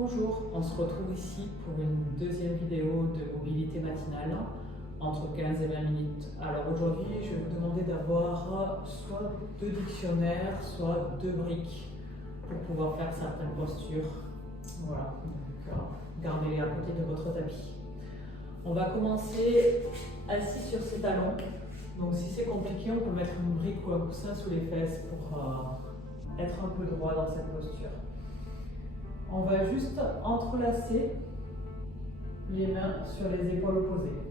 Bonjour, on se retrouve ici pour une deuxième vidéo de mobilité matinale entre 15 et 20 minutes. Alors aujourd'hui, je vais vous demander d'avoir soit 2 dictionnaires, soit 2 briques pour pouvoir faire certaines postures. Voilà, donc gardez-les à côté de votre tapis. On va commencer assis sur ses talons. Donc si c'est compliqué, on peut mettre une brique ou un coussin sous les fesses pour être un peu droit dans cette posture. On va juste entrelacer les mains sur les épaules opposées.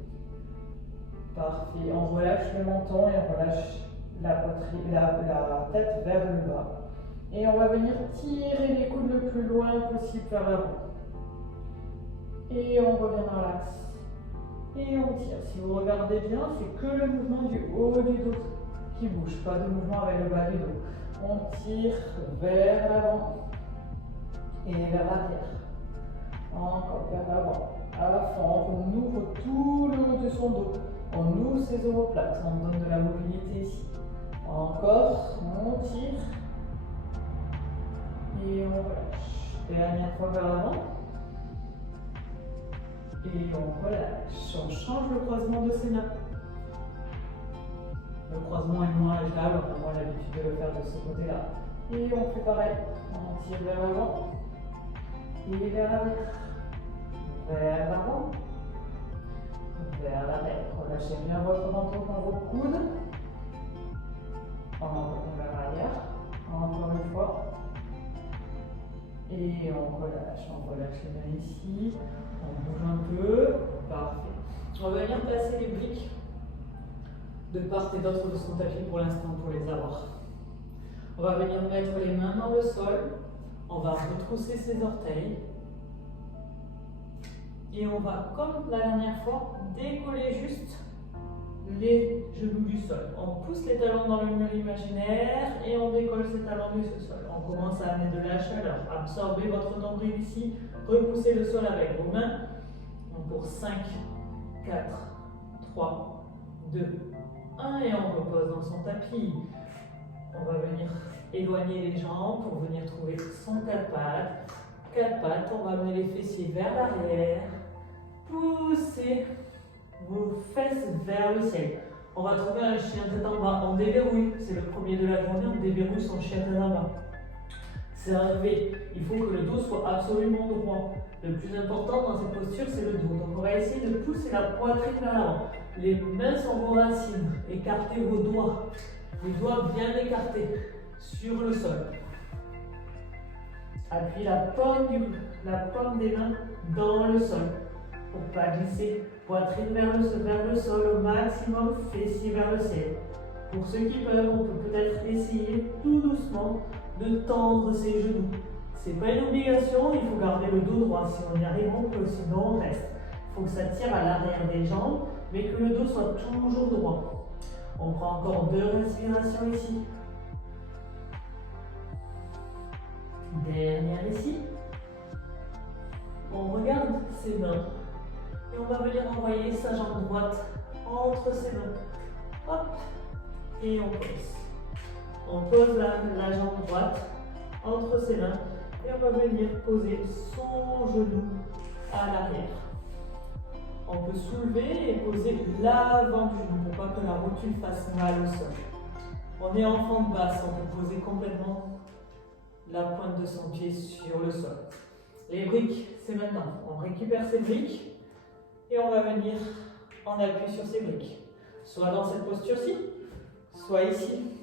Parfait. On relâche le menton et on relâche la tête vers le bas. Et on va venir tirer les coudes le plus loin possible vers l'avant. Et on revient dans l'axe. Et on tire. Si vous regardez bien, c'est que le mouvement du haut du dos qui bouge, pas de mouvement avec le bas du dos. On tire vers l'avant et vers l'arrière. Encore vers l'avant. À fond, on ouvre tout le haut de son dos. On ouvre ses omoplates. On donne de la mobilité ici. Encore, on tire. Et on relâche. Dernière fois vers l'avant. Et on relâche. On change le croisement de ses mains. Le croisement est moins agréable, on a moins l'habitude de le faire de ce côté-là. Et on fait pareil. On tire vers l'avant. Et vers l'arrière. Vers l'avant. Vers l'arrière. Relâchez bien votre menton dans vos coudes. On revient vers l'arrière. Encore une fois. Et on relâche les mains ici. On bouge un peu. Parfait. On va venir placer les briques de part et d'autre de son tapis pour l'instant pour les avoir. On va venir mettre les mains dans le sol. On va retrousser ses orteils. Et on va, comme la dernière fois, décoller juste les genoux du sol. On pousse les talons dans le mur imaginaire et on décolle ses talons du sol. On commence à amener de la chaleur. Absorbez votre nombril ici. Repoussez le sol avec vos mains. Donc pour 5, 4, 3, 2, 1 et on repose dans son tapis. On va venir éloigner les jambes pour venir trouver son 4 pattes. 4 pattes, on va amener les fessiers vers l'arrière. Poussez vos fesses vers le ciel. On va trouver un chien tête en bas. On déverrouille. C'est le premier de la journée. On déverrouille son chien tête en bas. C'est un V. Il faut que le dos soit absolument droit. Le plus important dans cette posture, c'est le dos. Donc on va essayer de pousser la poitrine vers l'avant. Les mains sont vos racines. Écartez vos doigts. Les doigts bien écartés sur le sol. Appuyez la paume des mains dans le sol pour ne pas glisser. Poitrine vers le sol au maximum, fessiers vers le ciel. Pour ceux qui peuvent, on peut peut-être essayer tout doucement de tendre ses genoux. Ce n'est pas une obligation, il faut garder le dos droit. Si on y arrive, on peut, sinon on reste. Il faut que ça tire à l'arrière des jambes, mais que le dos soit toujours droit. On prend encore 2 respirations ici. Dernière ici. On regarde ses mains. Et on va venir envoyer sa jambe droite entre ses mains. Hop. Et on pose. On pose la jambe droite entre ses mains. Et on va venir poser son genou à l'arrière. On peut soulever et poser l'avant du genou pour pas que la rotule fasse mal au sol. On est en fente basse, on peut poser complètement la pointe de son pied sur le sol. Les briques, c'est maintenant. On récupère ces briques et on va venir en appui sur ces briques. Soit dans cette posture-ci, soit ici.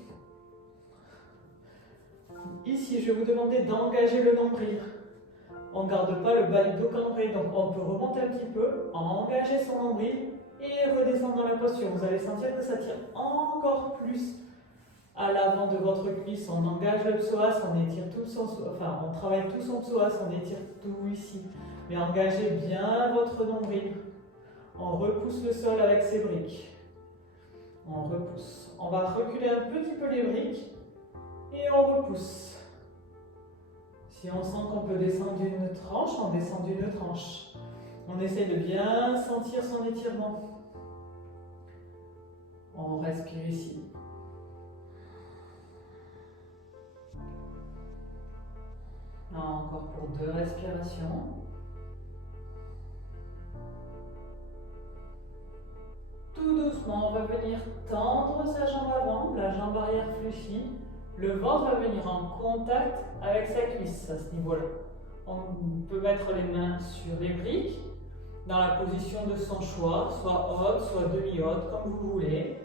Ici, je vais vous demander d'engager le nombril. On ne garde pas le bas du dos cambré, donc on peut remonter un petit peu, engager son nombril et redescendre dans la posture. Vous allez sentir que ça tire encore plus à l'avant de votre cuisse. On engage le psoas, on étire tout son psoas, enfin on travaille tout son psoas, on étire tout ici. Mais engagez bien votre nombril. On repousse le sol avec ses briques. On repousse. On va reculer un petit peu les briques et on repousse. Si on sent qu'on peut descendre d'une tranche, on descend d'une tranche. On essaie de bien sentir son étirement. On respire ici. Encore Encore pour 2 respirations. Tout doucement, on va venir tendre sa jambe avant, la jambe arrière fléchie. Le ventre va venir en contact avec sa cuisse à ce niveau-là. On peut mettre les mains sur les briques, dans la position de son choix, soit haute, soit demi-haute, comme vous voulez.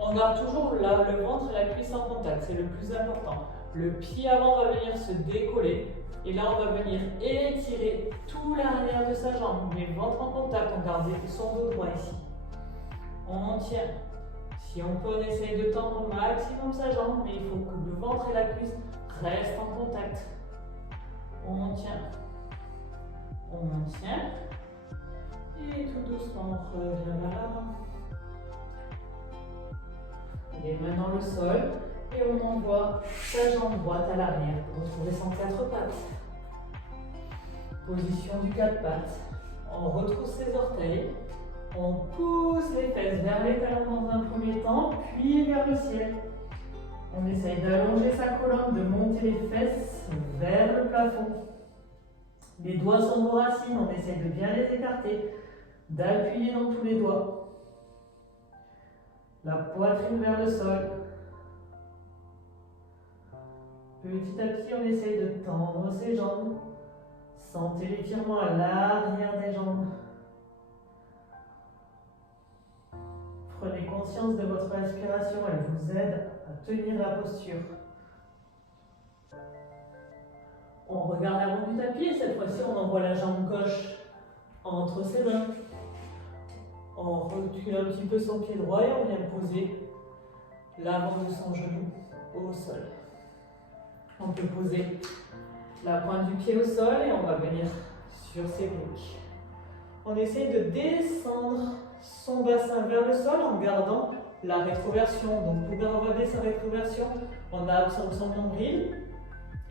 On garde toujours là, le ventre et la cuisse en contact, c'est le plus important. Le pied avant va venir se décoller. Et là, on va venir étirer tout l'arrière de sa jambe, mais ventre en contact, on garde son dos droit ici. On tient. Si on peut, on essaye de tendre au maximum sa jambe, mais il faut que le ventre et la cuisse restent en contact. On tient. On tient. Et tout doucement, on revient vers l'avant. Les mains dans le sol. Et on envoie sa jambe droite à l'arrière pour retrouver son 4 pattes. Position du 4 pattes. On retrousse ses orteils. On pousse les fesses vers les talons dans un premier temps, puis vers le ciel. On essaye d'allonger sa colonne, de monter les fesses vers le plafond. Les doigts sont vos racines, on essaye de bien les écarter, d'appuyer dans tous les doigts. La poitrine vers le sol. Petit à petit, on essaye de tendre ses jambes. Sentez l'étirement à l'arrière des jambes. Prenez conscience de votre respiration, elle vous aide à tenir la posture. On regarde l'avant du tapis et cette fois-ci, on envoie la jambe gauche entre ses mains. On recule un petit peu son pied droit et on vient poser l'avant de son genou au sol. On peut poser la pointe du pied au sol et on va venir sur ses briques. On essaye de descendre son bassin vers le sol en gardant la rétroversion. Donc, pour garder sa rétroversion, on absorbe son nombril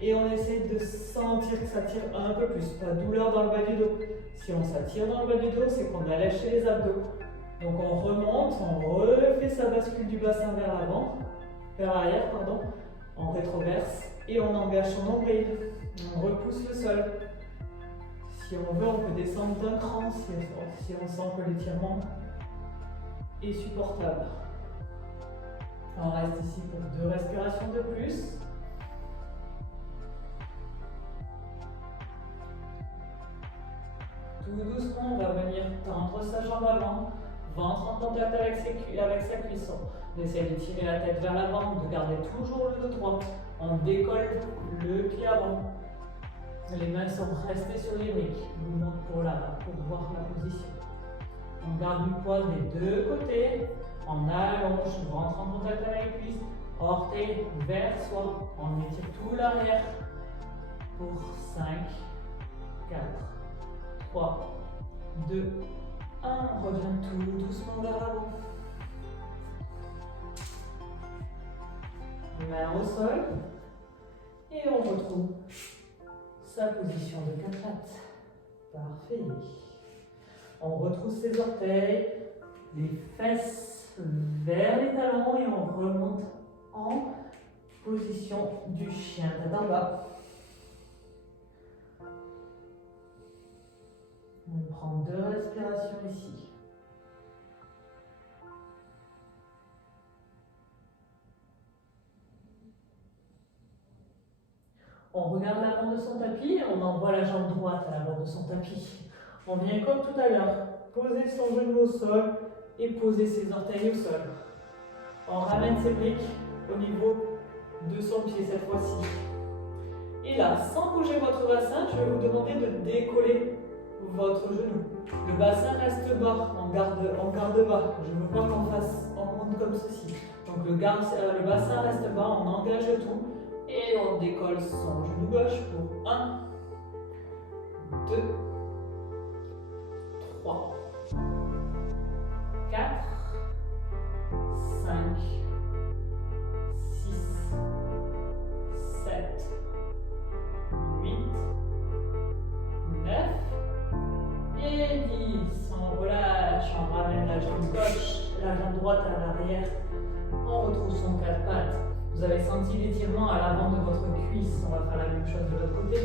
et on essaie de sentir que ça tire un peu plus. Pas de douleur dans le bas du dos. Si on s'attire dans le bas du dos, c'est qu'on a lâché les abdos. Donc, on remonte, on refait sa bascule du bassin vers l'avant, vers l'arrière, pardon. On rétroverse et on engage son nombril. On repousse le sol. Si on veut, on peut descendre d'un cran si on sent que l'étirement est supportable. On reste ici pour 2 respirations de plus. Tout doucement, on va venir tendre sa jambe avant, ventre en contact avec sa cuisse. On essaie de tirer la tête vers l'avant, de garder toujours le dos droit. On décolle le pied avant. Les mains sont restées sur les briques. Je vous montre pour voir la position. On garde du poids des 2 côtés. On allonge, ventre en contact avec la cuisse, orteil vers soi. On étire tout l'arrière pour 5, 4, 3, 2, 1. On revient tout doucement vers l'avant. Main au sol. Et on retrouve sa position de 4 pattes. Parfait. On retrousse ses orteils, les fesses vers les talons et on remonte en position du chien tête en bas. On prend 2 respirations ici. On regarde l'avant de son tapis et on envoie la jambe droite à l'avant de son tapis. On vient comme tout à l'heure, poser son genou au sol et poser ses orteils au sol. On ramène ses briques au niveau de son pied cette fois-ci. Et là, sans bouger votre bassin, je vais vous demander de décoller votre genou. Le bassin reste bas, on garde bas. Je veux pas qu'on monte comme ceci. Donc le bassin reste bas, on engage tout. Et on décolle son genou gauche pour 1, 2, 3, 4, 5, 6, 7, 8, 9 et 10. On relâche, on ramène la jambe gauche, la jambe droite à l'arrière. On retrouve son 4 pattes. Vous avez senti l'étirement à l'avant de votre cuisse. On va faire la même chose de l'autre côté.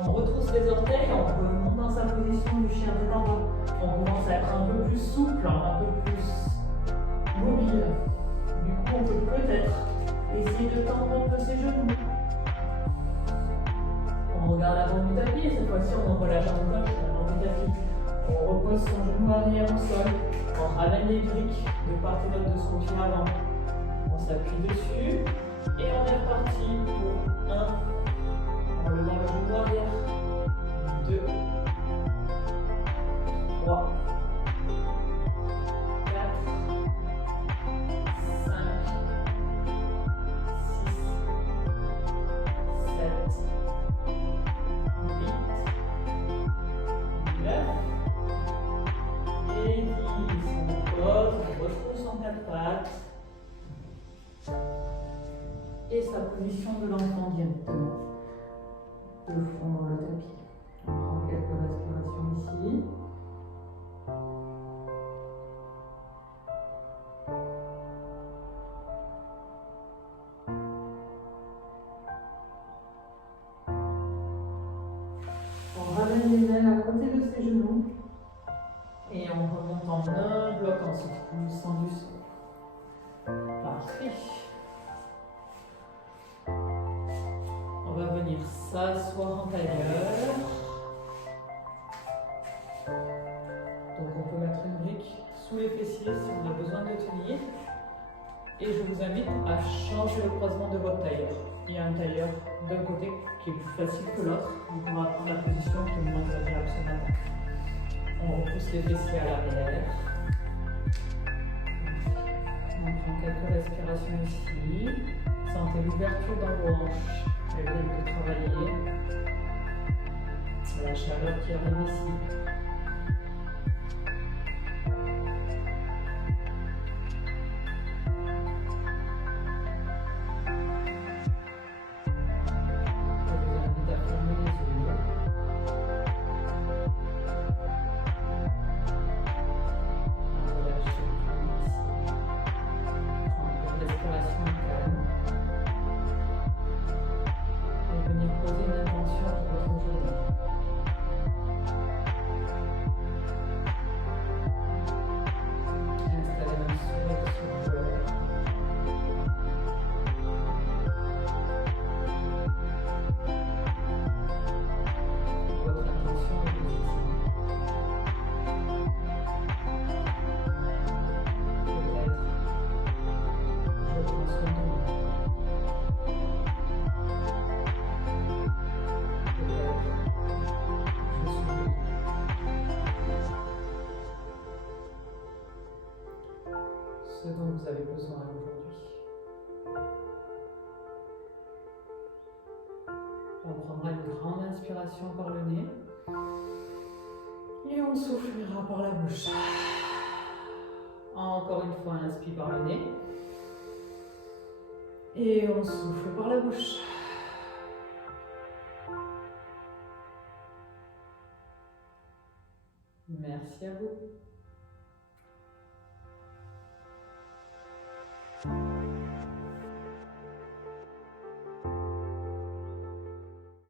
On retrousse les orteils, on remonte dans sa position du chien tête en bas. On commence à être un peu plus souple, un peu plus mobile. Du coup, on peut peut-être essayer de tendre un peu ses genoux. On regarde l'avant du tapis et cette fois-ci, on envoie la jambe gauche, l'avant du tapis. On repose son genou arrière au sol. On ramène les briques de part et d'autre de son pied avant. On s'appuie dessus et on est reparti pour 1. En levant le genou arrière. 2. 3. 4. 5. 6. 7. 8. 9. Et 10. On pose, on retrouve son 4 pattes. Et sa position de l'enfant directement. Le fond dans le tapis. On prend quelques respirations ici. On ramène les mains à côté de ses genoux. Et on remonte en un bloc en se poussant du sol. Parfait. On va venir s'asseoir en tailleur. Donc on peut mettre une brique sous les fessiers si on a besoin de tenir. Et je vous invite à changer le croisement de votre tailleur. Il y a un tailleur d'un côté qui est plus facile que l'autre. Donc on va prendre la position qui nous montre la direction d'attaque. On repousse les fessiers à l'arrière. On prend quelques respirations ici. Sentez l'ouverture dans vos hanches. Elle vient de travailler. La chaleur qui arrive ici. Ce dont vous avez besoin aujourd'hui. On prendra une grande inspiration par le nez et on soufflera par la bouche. Encore une fois, on inspire par le nez et on souffle par la bouche. Merci à vous.